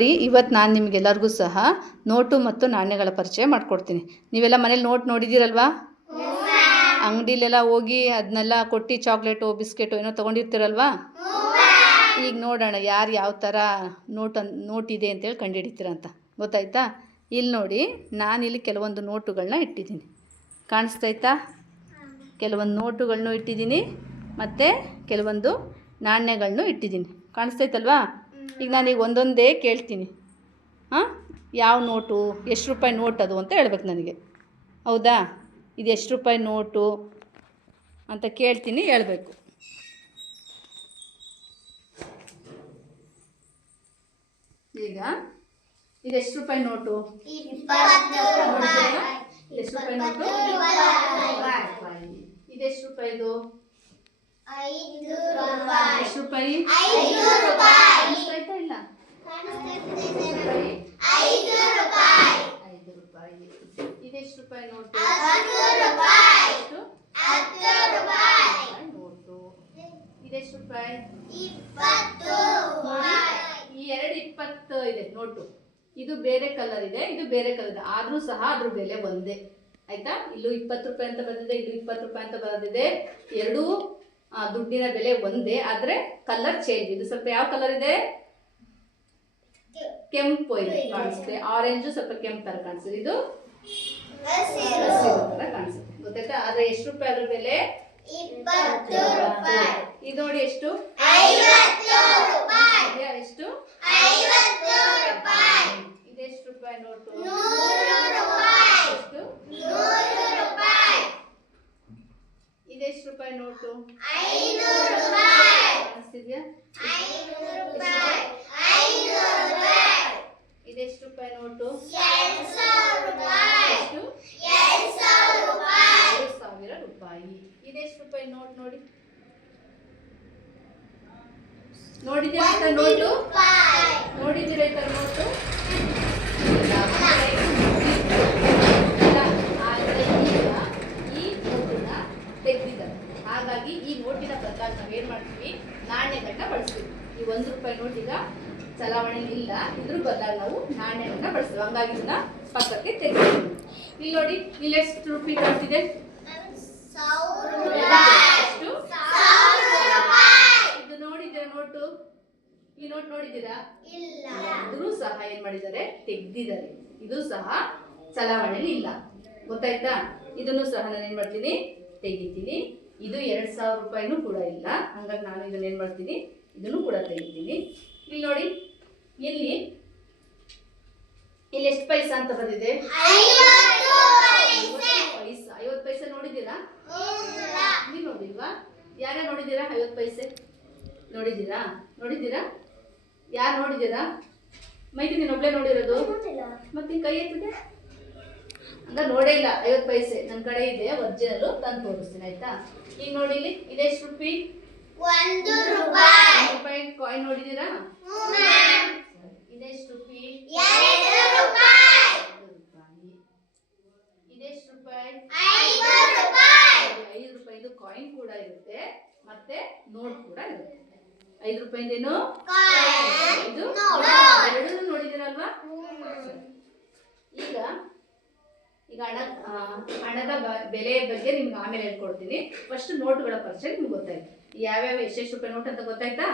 ನೋಡಿ, ಇವತ್ತು ನಾನು ನಿಮಗೆಲ್ಲರಿಗೂ ಸಹ ನೋಟು ಮತ್ತು ನಾಣ್ಯಗಳ ಪರಿಚಯ ಮಾಡಿಕೊಡ್ತೀನಿ. ನೀವೆಲ್ಲ ಮನೇಲಿ ನೋಟ್ ನೋಡಿದ್ದೀರಲ್ವಾ? ಅಂಗಡಿಲೆಲ್ಲ ಹೋಗಿ ಅದನ್ನೆಲ್ಲ ಕೊಟ್ಟು ಚಾಕ್ಲೇಟು ಬಿಸ್ಕೆಟು ಏನೋ ತೊಗೊಂಡಿರ್ತೀರಲ್ವಾ? ಈಗ ನೋಡೋಣ ಯಾರು ಯಾವ ಥರ ನೋಟ್ ಇದೆ ಅಂತೇಳಿ ಕಂಡುಹಿಡಿತೀರಂತ. ಗೊತ್ತಾಯ್ತಾ? ಇಲ್ಲಿ ನೋಡಿ, ನಾನಿಲ್ಲಿ ಕೆಲವೊಂದು ನೋಟುಗಳನ್ನ ಇಟ್ಟಿದ್ದೀನಿ. ಕಾಣಿಸ್ತಾಯ್ತಾ? ಕೆಲವೊಂದು ನೋಟುಗಳನ್ನೂ ಇಟ್ಟಿದ್ದೀನಿ ಮತ್ತು ಕೆಲವೊಂದು ನಾಣ್ಯಗಳನ್ನೂ ಇಟ್ಟಿದ್ದೀನಿ. ಕಾಣಿಸ್ತೈತಲ್ವಾ? ಈಗ ನಾನೀಗ ಒಂದೊಂದೇ ಕೇಳ್ತೀನಿ. ಯಾವ ನೋಟು, ಎಷ್ಟು ರೂಪಾಯಿ ನೋಟ್ ಅದು ಅಂತ ಹೇಳ್ಬೇಕು ನನಗೆ. ಹೌದಾ? ಇದು ಎಷ್ಟು ರೂಪಾಯಿ ನೋಟು ಅಂತ ಕೇಳ್ತೀನಿ, ಹೇಳಬೇಕು. ಈಗ ಇದು ಎಷ್ಟು ರೂಪಾಯಿ ನೋಟು? ಎಷ್ಟು ರೂಪಾಯಿ ನೋಟು? ಇದೆಷ್ಟು ರೂಪಾಯಿದು? ಎಷ್ಟು ರೂಪಾಯಿ? ಇಲ್ಲ, 5 ರೂಪಾಯಿ. ಇದೆಷ್ಟು ರೂಪಾಯಿ ನೋಟು? ನೋಟು. ಇದೆಷ್ಟು ರೂಪಾಯಿ? 20. ಈ 20 ಇದೆ ನೋಟು. ಇದು ಬೇರೆ ಕಲರ್ ಇದೆ, ಇದು ಬೇರೆ ಕಲರ್ ಇದೆ, ಆದ್ರೂ ಸಹ ಅದ್ರ ಬೆಲೆ ಒಂದೇ. ಆಯ್ತಾ? ಇಲ್ಲೂ 20 ರೂಪಾಯಿ ಅಂತ ಬಂದಿದೆ, ಇದು 20 ರೂಪಾಯಿ ಅಂತ ಬಂದಿದೆ. ಎರಡೂ ದುಡ್ಡಿನ ಬೆಲೆ ಒಂದೇ, ಆದ್ರೆ ಕಲರ್ ಚೇಂಜ್. ಇದು ಸ್ವಲ್ಪ ಯಾವ ಕಲರ್ ಇದೆ? ಕೆಂಪು ಇದೆ ಕಾಣಿಸುತ್ತೆ. ಆರೆಂಜ್ ಸ್ವಲ್ಪ ಕೆಂಪು ತರ ಕಾಣಿಸುತ್ತೆ. ಇದು ಹಸಿರು ತರ ಕಾಣಿಸುತ್ತೆ. ಗೊತ್ತಾಯ್ತಾ? ಆದ್ರೆ ಎಷ್ಟು ರೂಪಾಯಿ ಅದ್ರ ಬೆಲೆ? 20 ರೂಪಾಯಿ. ಇದು ನೋಡಿ ಎಷ್ಟು? 50 ರೂಪಾಯಿ. ಎಷ್ಟು? 50 ರೂಪಾಯಿ. ಇದೆಷ್ಟು ರೂಪಾಯಿ ನೋಟು? 100 ರೂಪಾಯಿ. ಎಷ್ಟು? 100 ರೂಪಾಯಿ. ಇದೆಷ್ಟು ರೂಪಾಯಿ ನೋಟು? 500 ರೂಪಾಯಿ. ಕಾಣಿಸ್ತಿದ್ಯಾ? 500 ರೂಪಾಯಿ. 500 ರೂಪಾಯಿ. ಇದೆಷ್ಟು ರೂಪಾಯಿ ನೋಟು? 2000 ರೂಪಾಯಿ. ಎಷ್ಟು? 2000 ರೂಪಾಯಿ. 2000 ರೂಪಾಯಿ. ಇದೆಷ್ಟು ರೂಪಾಯಿ ನೋಟ್ ನೋಡಿ? ನೋಡಿದ್ದೀರಾ ನೋಟು? ನೋಡಿದ್ದೀರಾ ಈ ತರ ನೋಟು? ಈ ನೋಟನ್ನ ತೆಗೆದಿದ್ದಾರೆ. ಹಾಗಾಗಿ ಈ ನೋಟಿನ ಬದಲಾಗಿ ನಾವೇನ್ ಮಾಡ್ತೀವಿ? ನಾಣ್ಯಗಳನ್ನ ಬಳಸ್ತೀವಿ. ಈ 1 ರೂಪಾಯಿ ನೋಟಿಗ ಚಲಾವಣೆ ಇಲ್ಲ, ಇದ್ರ ಬದಲಾಗಿ ನಾವು ನಾಣ್ಯಗಳನ್ನ ಬಳಸ್ತೀವಿ. ಹಂಗಾಗಿ ಇದನ್ನ ಪಕ್ಕಕ್ಕೆ ತೆಗೆದು ಇಲ್ಲಿ ನೋಡಿ, ಇಲ್ಲಿ ಎಷ್ಟು ರೂಪಾಯಿ ಕಾಣ್ತಿದೆ? ಇದು ನೋಡಿದ್ದೀರಾ ನೋಟು? ಈ ನೋಟ್ ನೋಡಿದ್ದೀರಾ? ಇದ್ರೂ ಸಹ ಏನ್ ಮಾಡಿದ್ದಾರೆ? ತೆಗ್ದಿದ್ದಾರೆ. ಇದು ಸಹ ಚಲಾವಣೆಯಲ್ಲಿ ಇಲ್ಲ. ಗೊತ್ತಾಯ್ತಾ? ಇದನ್ನು ಸಹ ನಾನು ಏನ್ ಮಾಡ್ತೀನಿ? ತೆಗಿತೀನಿ. ಇದು 2000 ರೂಪಾಯಿನೂ ಕೂಡ ಇಲ್ಲ. ಹಂಗಾಗಿ ನಾನು ಇದನ್ನ ಏನ್ ಮಾಡ್ತೀನಿ? ಇದನ್ನು ಕೂಡ ತೆಗಿತೀನಿ. ಇಲ್ಲಿ ನೋಡಿ, ಇಲ್ಲಿ ಎಷ್ಟು ಪೈಸಾ ಅಂತ ಬಂದಿದೆ? 50 ಪೈಸೆ. ನೋಡಿದ್ದೀರಾ? ನೀವು ನೋಡಿಲ್ವಾ? ಯಾರ್ಯಾರು ನೋಡಿದ್ದೀರಾ? 50 ಪೈಸೆ ನೋಡಿದ್ದೀರಾ? ನೋಡಿದ್ದೀರಾ? ಯಾರು ನೋಡಿದ್ದೀರಾ? ಮೈತಿ ನೀನು ಒಬ್ಳೆ ನೋಡಿರೋದು? ಮತ್ತೆ ಕೈ ಎತ್ತಿದೆ? ಹಂಗ ನೋಡೇ ಇಲ್ಲ. 50 ಪೈಸೆ ನನ್ನ ಕಡೆ ಇದೆ, ಒರಿಜಿನಲ್ ತಂದು ತೋರಿಸ್ತೀನಿ. ಆಯ್ತಾ? ಈಗ ನೋಡಿ, ಇಲ್ಲಿ ಇದೆಷ್ಟು ರೂಪಾಯಿ? 1 ರೂಪಾಯಿ. 1 ರೂಪಾಯಿ ಕಾಯಿನ್ ನೋಡಿದ್ದೀರಾ? ಇದೆಷ್ಟು ರೂಪಾಯಿ? 2 ರೂಪಾಯಿ. ಇದೆಷ್ಟು ರೂಪಾಯಿ? 5 ರೂಪಾಯಿ. 5 ರೂಪಾಯಿದು ಕಾಯಿನ್ ಕೂಡ ಇರುತ್ತೆ, ಮತ್ತೆ ನೋಟ್ ಕೂಡ ಇರುತ್ತೆ. 5 ರೂಪಾಯಿದೇನು? ಇದು ಎರಡನ್ನೂ ನೋಡಿದಿರಲ್ವಾ? ಈಗ ಹಣದ ಬೆಲೆಯ ಬಗ್ಗೆ ನಿಮ್ಗೆ ಆಮೇಲೆ ಹೇಳ್ಕೊಡ್ತೀನಿ. ಫಸ್ಟ್ ನೋಟುಗಳ ಪರಿಚಯ ನಿಮ್ಗೆ ಗೊತ್ತಾಯ್ತು. ಯಾವ್ಯಾವ ಎಷ್ಟೆಷ್ಟು ರೂಪಾಯಿ ನೋಟ್ ಅಂತ ಗೊತ್ತಾಯ್ತಾ?